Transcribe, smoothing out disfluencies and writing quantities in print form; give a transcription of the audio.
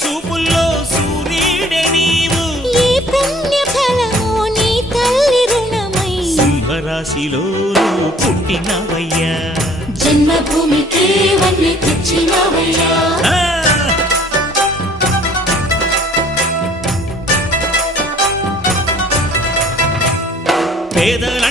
చూపుల్లో సూర్యుడే నీవు ఈ పుణ్య ఫలము నీ తల్లి రుణమై సింహరాశిలో పుట్టినవయ్యా జన్మభూమికి వన్నె తెచ్చినవయ్యా పేదల